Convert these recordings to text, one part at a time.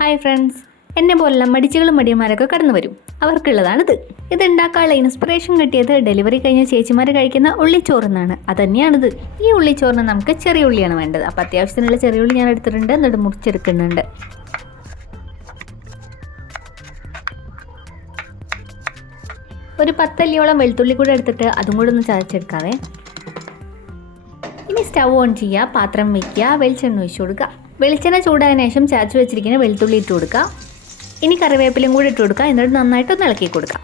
Hi friends എന്നെ പോലുള്ള മടിച്ചുകളും മടിയന്മാരൊക്കെ കടന്നു വരും. അവർക്കുള്ളതാണിത്. ഇത് ഉണ്ടാക്കാനുള്ള ഇൻസ്പിറേഷൻ കിട്ടിയത് ഡെലിവറി കഴിഞ്ഞ ചേച്ചിമാർ കഴിക്കുന്ന ഉള്ളിച്ചോറിനാണ് അതുതന്നെയാണിത് ഈ ഉള്ളിച്ചോറിന് നമുക്ക് ചെറിയ ഉള്ളിയാണ് വേണ്ടത്. അപ്പോൾ അത്യാവശ്യത്തിനുള്ള ചെറിയ ഉള്ളി ഞാൻ എടുത്തിട്ടുണ്ട് എന്നിട്ട് മുറിച്ചെടുക്കുന്നുണ്ട്. ഒരു പത്തല്ലിയോളം വെളുത്തുള്ളി കൂടെ എടുത്തിട്ട് അതും കൂടെ ഒന്ന് ചതച്ചെടുക്കാവേ. ഇനി സ്റ്റവ് ഓൺ ചെയ്യുക പാത്രം വയ്ക്കുക വെളിച്ചെണ്ണ ഒഴിച്ചു കൊടുക്കുക. വെളിച്ചെണ്ണ ചൂടായതിനു ശേഷം ചാച്ചു വെച്ചിരിക്കുന്ന വെളുത്തുള്ളി ഇട്ട് കൊടുക്കുക ഇനി കറിവേപ്പിലും കൂടി ഇട്ട് കൊടുക്കുക എന്നിട്ട് നന്നായിട്ട് ഒന്ന് ഇളക്കി കൊടുക്കുക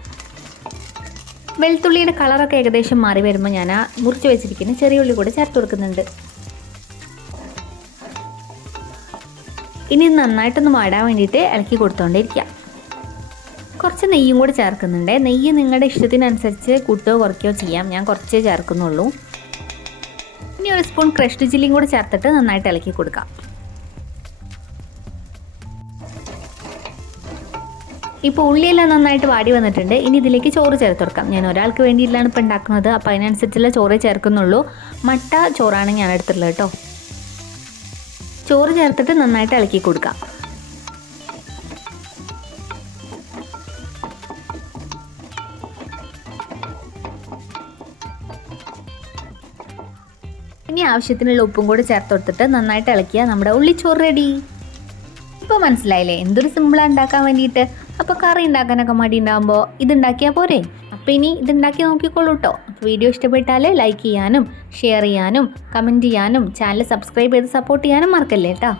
വെളുത്തുള്ളിയുടെ കളറൊക്കെ ഏകദേശം മാറി വരുമ്പോൾ ഞാൻ ആ മുറിച്ച് വെച്ചിരിക്കുന്ന ചെറിയ ഉള്ളി കൂടെ ചേർത്ത് കൊടുക്കുന്നുണ്ട്. ഇനി നന്നായിട്ടൊന്ന് വാടാൻ വേണ്ടിയിട്ട് ഇളക്കി കൊടുത്തുകൊണ്ടിരിക്കുക കുറച്ച് നെയ്യും കൂടി ചേർക്കുന്നുണ്ട്. നെയ്യ് നിങ്ങളുടെ ഇഷ്ടത്തിനനുസരിച്ച് കൂട്ടുകയോ കുറയ്ക്കുകയോ ചെയ്യാം. ഞാൻ കുറച്ചേ ചേർക്കുന്നുള്ളൂ. ഇനി ഒരു സ്പൂൺ ക്രഷ്ഡ് ചില്ലിയും കൂടി ചേർത്തിട്ട് നന്നായിട്ട് ഇളക്കി കൊടുക്കാം. ഇപ്പോൾ ഉള്ളിയെല്ലാം നന്നായിട്ട് വാടി വന്നിട്ടുണ്ട്. ഇനി ഇതിലേക്ക് ചോറ് ചേർത്ത് കൊടുക്കാം. ഞാൻ ഒരാൾക്ക് വേണ്ടിയിട്ടാണ് ഇപ്പോൾ ഉണ്ടാക്കുന്നത്. അപ്പോൾ അതിനനുസരിച്ചുള്ള ചോറേ ചേർക്കുന്നുള്ളൂ. മട്ട ചോറാണ് ഞാൻ എടുത്തിട്ടുള്ളത് കേട്ടോ. ചോറ് ചേർത്തിട്ട് നന്നായിട്ട് ഇളക്കി കൊടുക്കാം. ഇനി ആവശ്യത്തിനുള്ള ഉപ്പും കൂടി ചേർത്ത് കൊടുത്തിട്ട് നന്നായിട്ട് ഇളക്കിയാൽ നമ്മുടെ ഉള്ളിച്ചോറ് റെഡി ഇപ്പോൾ മനസ്സിലായില്ലേ? എന്തൊരു സിമ്പിളാണ് ഉണ്ടാക്കാൻ വേണ്ടിയിട്ട്? അപ്പോൾ കറി ഉണ്ടാക്കാനൊക്കെ മടി ഉണ്ടാകുമ്പോൾ ഇതുണ്ടാക്കിയാൽ പോരെ? അപ്പോൾ ഇനി ഇതുണ്ടാക്കി നോക്കിക്കോളൂ കേട്ടോ വീഡിയോ ഇഷ്ടപ്പെട്ടാൽ ലൈക്ക് ചെയ്യാനും ഷെയർ ചെയ്യാനും കമന്റ് ചെയ്യാനും ചാനൽ സബ്സ്ക്രൈബ് ചെയ്ത് സപ്പോർട്ട് ചെയ്യാനും മറക്കല്ലേ കേട്ടോ